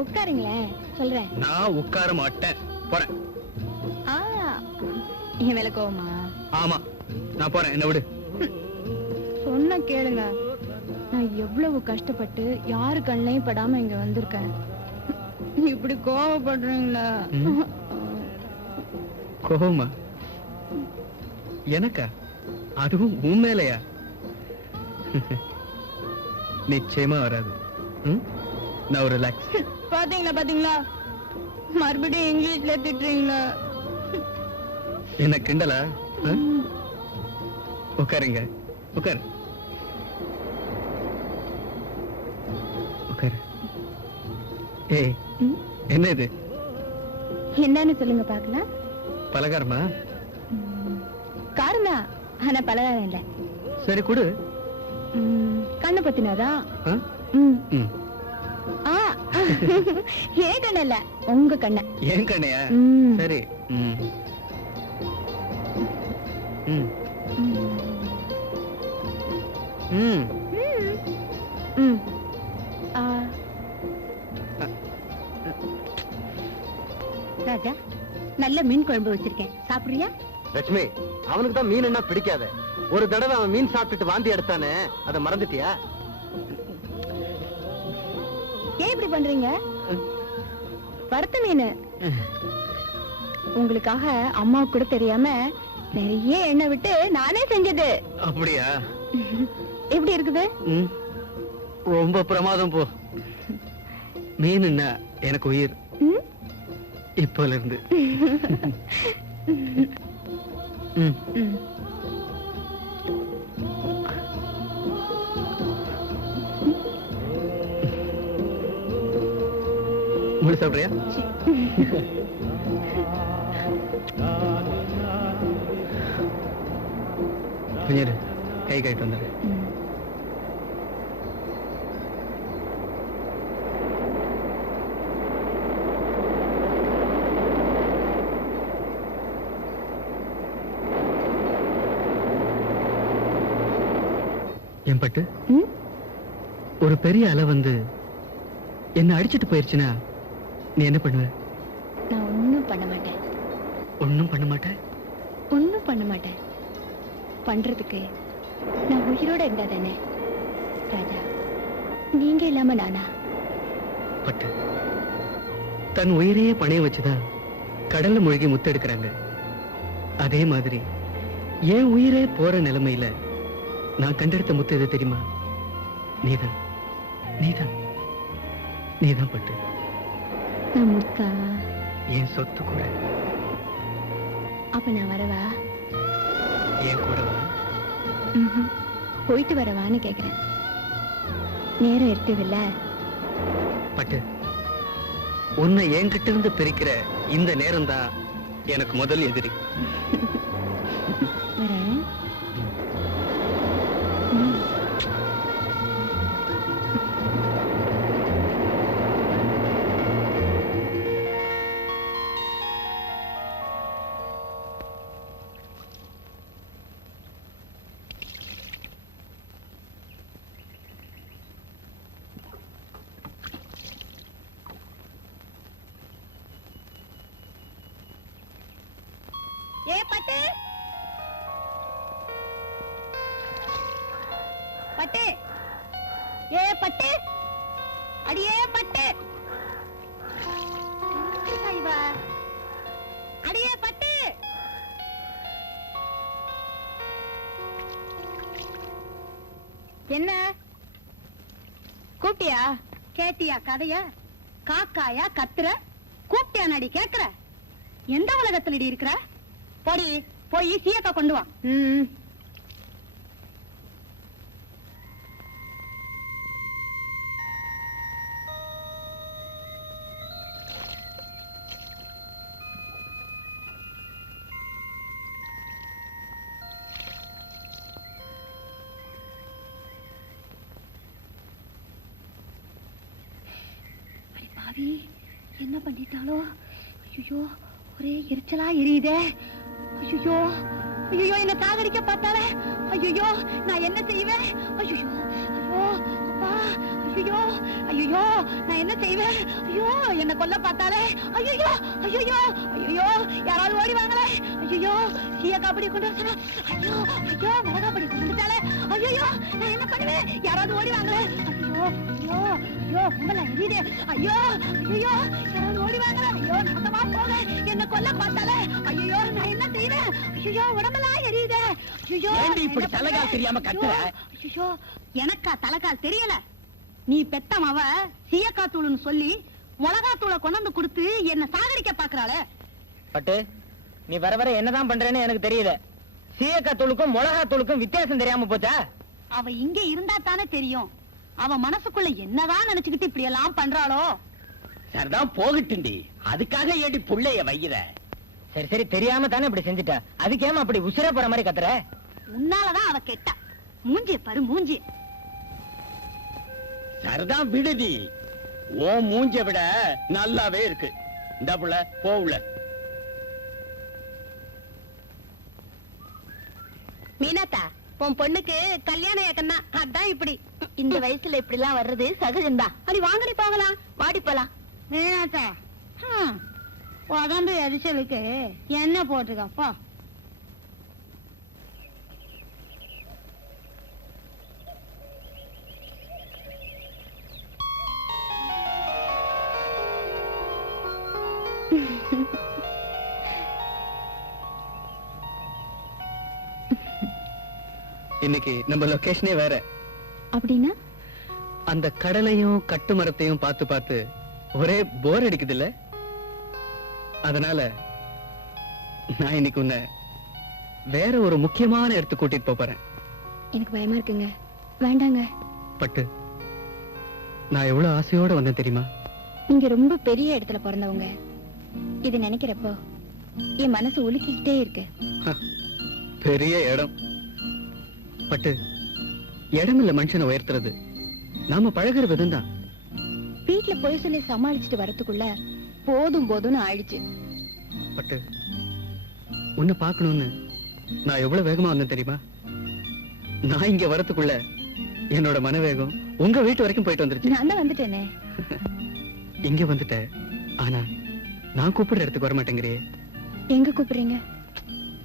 உட்காருங்களேன், சொல்றேன். நான் உட்கார மாட்டேன், போறேன். என் மேல கோவமா? ஆமா, நான் போறேன், என்ன விடு. சொன்ன கேளுங்க. நான் எவ்வளவு கஷ்டப்பட்டு யாரு கண்ணையும் படாம இங்க வந்திருக்கேன். இப்படி கோவப்படுறீங்களா? கோவமா? எனக்கா? அதுவும் உன் மேலையா? நிச்சயமா வராது. நான் ஒரு ரிலாக்ஸ். பாத்தீங்களா பாத்தீங்களா, மறுபடியும் இங்கிலீஷ்ல திட்டுறீங்களா? என்ன கிண்டலா? உட்காருங்க, உட்காரு, உட்காரு. ஏய், என்ன இது? என்னன்னு சொல்லுங்க பாக்கலாம். பலகாரமா? காரமா, ஆனா பலகாரம் இல்ல. சரி கொடு. கண்ணை பத்தினாதான். ஏன் கண்ண இல்ல, உங்க கண்ண. ஏன் கண்ணையா? சரி. ராஜா, நல்ல மீன் குழம்பு வச்சிருக்கேன், சாப்பிடுறியா? லட்சுமி, அவனுக்கு தான் மீன் என்ன பிடிக்காத. ஒரு தடவை அவன் மீன் சாப்பிட்டுட்டு வாந்தி எடுத்தானே, அதை மறந்துட்டியா? ஏன் இப்படி பண்றீங்க? வறுத்த மீன் உங்களுக்காக அம்மா கூட தெரியாம நிறைய எண்ணெய் விட்டு நானே செஞ்சது. அப்படியா? எப்படி இருக்குது? ரொம்ப பிரமாதம் போ. மீன் என்ன எனக்கு உயிர் இப்போல இருந்து. முழு சாப்பிடுறியா? கொஞ்சம் கை கழிட்டு வந்துடுறேன். என் பட்டு, ஒரு பெரிய அலை வந்து என்ன அடிச்சிட்டு போயிருச்சுன்னா நீ என்ன பண்ணுவ? நான் ஒண்ணும் பண்ண மாட்டேன். ஒண்ணும் பண்ண மாட்டேன்? ஒண்ணும் பண்ண மாட்டேன். பண்றதுக்கு நான் உயிரோட இருந்தா தானே ராஜா. நீங்க இல்லாம நானா? பட்டு, தன் உயிரையே பணைய வச்சுதான் கடல்ல மூழ்கி முத்தெடுக்கிறாங்க. அதே மாதிரி என் உயிரே போற நிலைமையில நான் கண்டெடுத்த முத்து எது தெரியுமா? நீதான், நீதான், நீதான் பட்டு. நான் முத்தா? என் சொத்து கூட. அப்ப நான் வரவா? என் கூட வா. போயிட்டு வரவான்னு கேக்குறேன். நேரம் இருக்குதுல்ல பட்டு. உன்னை என்கிட்ட இருந்து பிரிக்கிற இந்த நேரம் தான் எனக்கு முதல் எதிரி. வரேன். ஏ பட்டு, பட்டு, ஏ பட்டு, அடியே பட்டு, அடியே பட்டு. என்ன கூப்பிட்டியா? கேட்டியா கதைய? காக்காயா கத்துற? கூப்பிட்டியா நடி கேக்குற? எந்த உலகத்துல இடி இருக்கிற? போடி, போய் சீயக்கா கொண்டு வா. பாவி, என்ன பண்ணிட்டாலோ? ஐயோ, ஒரே எரிச்சலா எரியுதே. ஐயோ, ஐயோ, என்ன சாகடிக்க பார்த்தாலே. ஐயோ, நான் என்ன செய்வேன்? ஐயோ, ஐயோ, அப்பா, ஐயோ ஐயோ நான் என்ன செய்வேன்? ஐயோ என்ன கொல்ல பார்த்தாலே. ஐயோ ஐயோ ஐயோ யாராவது ஓடி வாங்களே. ஐயோ சீய காப்படி கொண்டு வர. ஐயோ ஐயோ மிளகாப்படி கொண்டு வந்துட்டாலே. ஐயோ நான் என்ன பண்ணுவேன்? யாராவது ஓடி வாங்களே. ஐயோ ஐயோ ஐயோ உங்களை எரியுதே. ஐயோ ஐயோ யாராவது ஓடி வாங்களே. ஐயோ நாசமா போக என்ன கொல்ல பார்த்தாலே. ஐயோ நான் என்ன செய்வேன்? ஐயோ உடம்பெல்லாம் எரியுதே. ஐயோ இப்படி தலைகால் தெரியாம கத்துற? ஐயோ எனக்கா தலைகால் தெரியல. நீ பெத்தமவ சீயக்காத்தூள்னு சொல்லி மிளகாத்தூளை கொண்டு கொடுத்து என்ன சாகடிக்க பாக்குறாளே. பட்டு நீ வர வர என்னதான் பண்றேன்னு எனக்கு தெரியல. சீயக்காத்தூளுக்கும் மிளகாத்தூளுக்கும் வித்தியாசம் தெரியாம போச்சா? அவ இங்க இருந்தா தானே தெரியும். அவ மனசுக்குள்ள என்னதான் நினைச்சுக்கிட்டு இப்படி எல்லாம் பண்றாளோ. சரிதான் போகட்டுண்டி, அதுக்காக ஏடி புள்ளைய வைகிற. சரி சரி தெரியாம தானே இப்படி செஞ்சுட்ட, அதுக்கேமா அப்படி உசிர போற மாதிரி கத்துற? உன்னாலதான் அவ கெட்டா. மூஞ்சிய பாரு மூஞ்சி. சரிதான் விடுதி, ஓ மூஞ்ச விட நல்லாவே இருக்கு. இந்த புள்ள போவுல. மீனாத்தா உன் பொண்ணுக்கு கல்யாண ஏக்கன்னா அதான் இப்படி. இந்த வயசுல இப்படி எல்லாம் வர்றது சகஜம்தான். அடி வாங்கடி போகலாம், வாடி போலாம். மீனாத்தா உடம்பு எரிச்சலுக்கு என்ன போட்டுக்கப்பா. இன்னைக்கு நம்ம லொகேஷனே வேற. அப்படின்னா அந்த கடலையும் கட்டு மரத்தையும் பார்த்து பார்த்து ஒரே போர் அடிக்குது இல்ல? அதனால நான் இன்னைக்கு உன்னை வேற ஒரு முக்கியமான இடத்துக்கு கூட்டிட்டு போறேன். எனக்கு பயமா இருக்குங்க, வேண்டாங்க. பட்டு நான் எவ்வளவு ஆசையோட வந்தேன் தெரியுமா? நீங்க ரொம்ப பெரிய இடத்துல பிறந்தவங்க. இது நினைக்கிறப்போ என் மனசு உலுக்கிக்கிட்டே இருக்கு. பெரிய இடம் பட்டு, இடம் இல்ல மனுஷனை உயர்த்துறது, நாம பழகுற விதம் தான். வீட்டுல போய் சொல்லி சமாளிச்சுட்டு வரதுக்குள்ள போதும் போதும்னு ஆயிடுச்சு. பட்டு உன்னை பார்க்கணும்னு நான் எவ்வளவு வேகமா வந்தேன் தெரியுமா? நான் இங்க வரதுக்குள்ள என்னோட மனவேகம் உங்க வீட்டு வரைக்கும் போயிட்டு வந்துருச்சு. நான் தான் வந்துட்டேனே. இங்க வந்துட்டேன், ஆனா நான் கூப்பிடுற இடத்துக்கு வர மாட்டேங்கிறியே. எங்க கூப்பிடுறீங்க?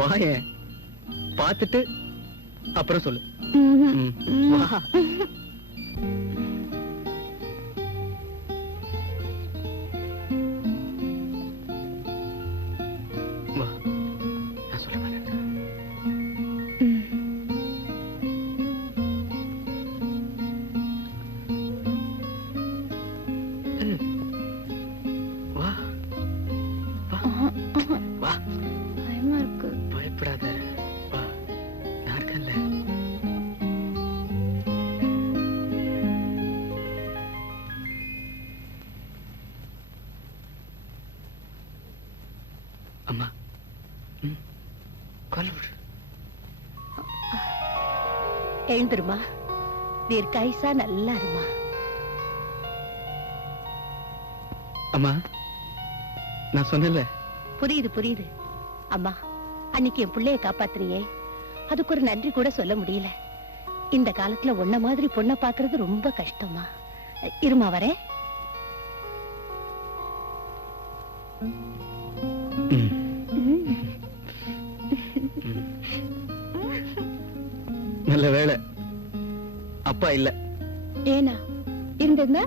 வாயேன், பார்த்துட்டு அப்புறம் சொல்லு. வா. வா, நான் சொல்ல மாட்டேன். வா வா வா. பயமா இருக்கு. பயப்படாத, வா, நான் இருக்கேன்ல. அம்மா, கால் விடு. எழுந்துருமா, தீர்க்காயுசா நல்லா இருமா. அம்மா, நான் சொன்னேன்ல. புரியுது புரியுது. அம்மா, அன்னைக்கு என் பிள்ளைய காப்பாத்துறியே, அதுக்கு ஒரு நன்றி கூட சொல்ல முடியல. இந்த காலத்துல உன்ன மாதிரி பொண்ணை பாக்குறது ரொம்ப கஷ்டமா. இருமா வரேன். நல்ல வேளை அப்பா இல்ல. ஏனா இருந்திருந்தா?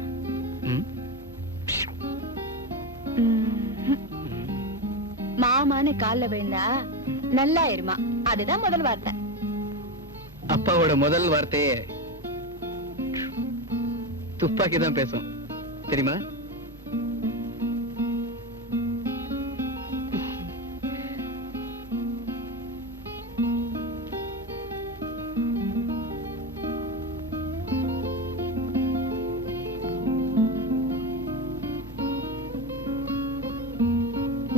மாமான்னு கால்ல விழுந்தா நல்லா இருமா, அதுதான் முதல் வார்த்தை. அப்பாவோட முதல் வார்த்தையே துப்பாக்கி தான் பேசும் தெரியுமா?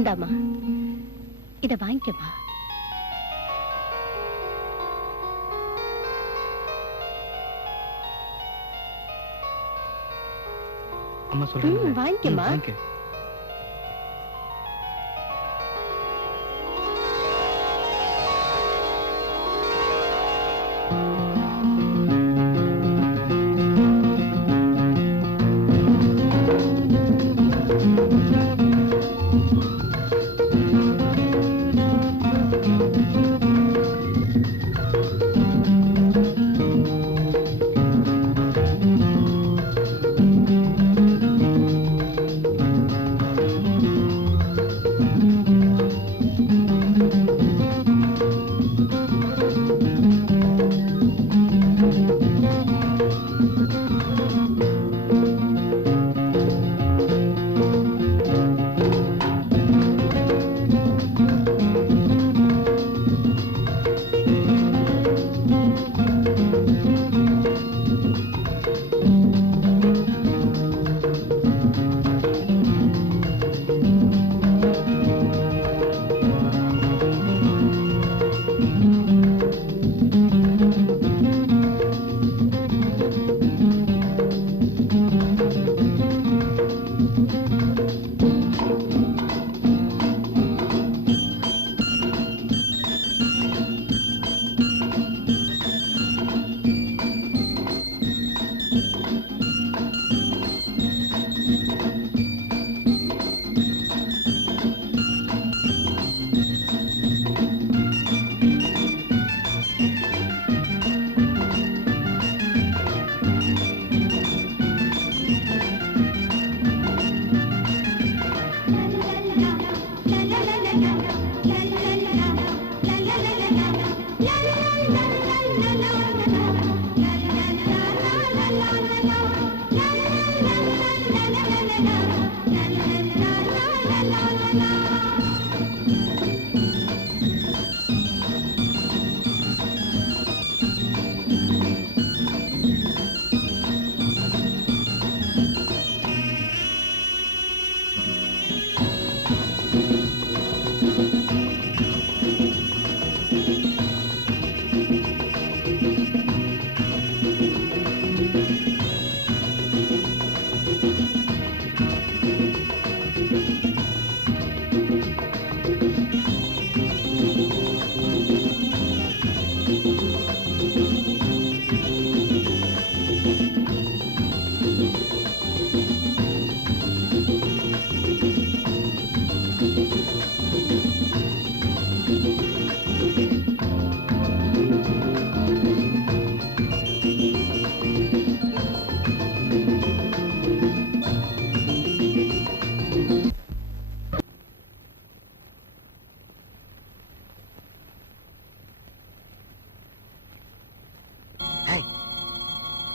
இந்தாமா, இத வாங்கிக்கமா. அம்மா சொல்றேன், வாங்கிக்கமா. வாங்கிக்க.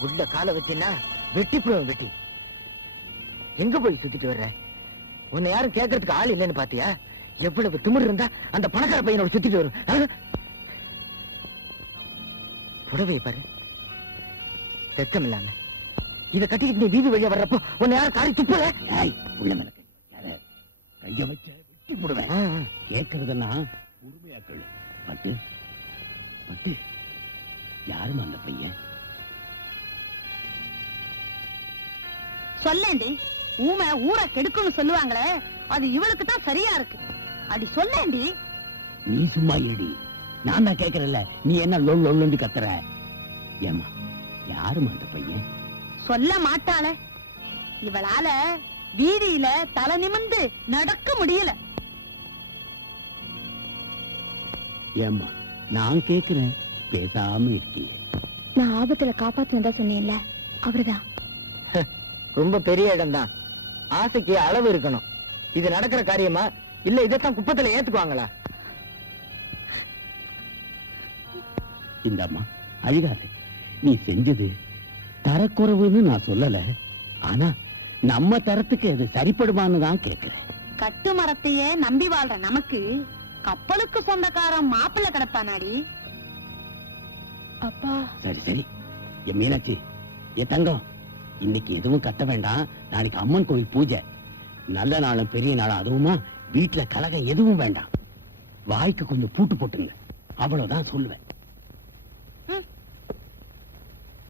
உள்ள காலை வச்சின்னா வெட்டி போடுவேன் வெட்டி. எங்க போய் சுத்திட்டு வர்ற? உன்னை யாரும் கேட்கறதுக்கு ஆள் என்னன்னு பாத்தியா? எவ்வளவு திமிரு இருந்தா அந்த பணக்கார பையனோட சுத்திட்டு வரும். புடவையை பாரு, வெக்கம் இல்லாம இத கட்டிக்கிட்டு நீ வீதி வெளியே வர்றப்போ உன்னை யாரும் காரி துப்புல. உள்ள மிளகு. கைய வச்ச வெட்டி போடுவேன். கேட்கறதுன்னா உரிமையா கேளு. பட்டு பட்டு யாரும் அந்த பையன்? சொல்லேண்டி, ஊமை ஊரை கெடுக்கும்னு சொல்லுவாங்களே, அது இவளுக்கு தான் சரியா இருக்கு. அடி சொல்லேண்டி. நீ சும்மா ஏடி, நான் தான் கேட்கறல, நீ என்ன லொல்லு கத்துற? ஏமா யாரும் அந்த பையன்? சொல்ல மாட்டாளே, இவளால வீதியில தலை நிமிர்ந்து நடக்க முடியல. ஏமா நான் கேட்கிறேன், பேசாம இருக்கியே. நான் ஆபத்துல காப்பாத்துனதா சொன்னேன்ல, அவர்தான். ரொம்ப பெரிய இடம் தான், ஆசைக்கு அளவு இருக்கணும். இது நடக்கிற காரியமா இல்ல இதைத்தான் குப்பத்துல ஏத்துக்குவாங்களா? இந்த அம்மா அழுகாது. நீ செஞ்சது தரக்குறைவுன்னு நான் சொல்லல, ஆனா நம்ம தரத்துக்கு அது சரிப்படுமான்னு தான் கேட்கிறேன். கட்டு மரத்தையே நம்பி வாழ்ற நமக்கு கப்பலுக்கு சொந்தக்காரன் மாப்பிள்ளை கிடப்பானாடி. அப்பா சரி சரி, என் மீனாட்சி, என் தங்கம், இன்னைக்கு எதுவும் கட்ட வேண்டாம். நாளைக்கு அம்மன் கோயில் பூஜை, நல்ல நாளும் பெரிய நாளும், அதுவுமா வீட்டுல கலகம் எதுவும் வேண்டாம். வாய்க்கு கொஞ்சம் பூட்டு போட்டுங்க, அவ்வளவுதான் சொல்லுவேன்.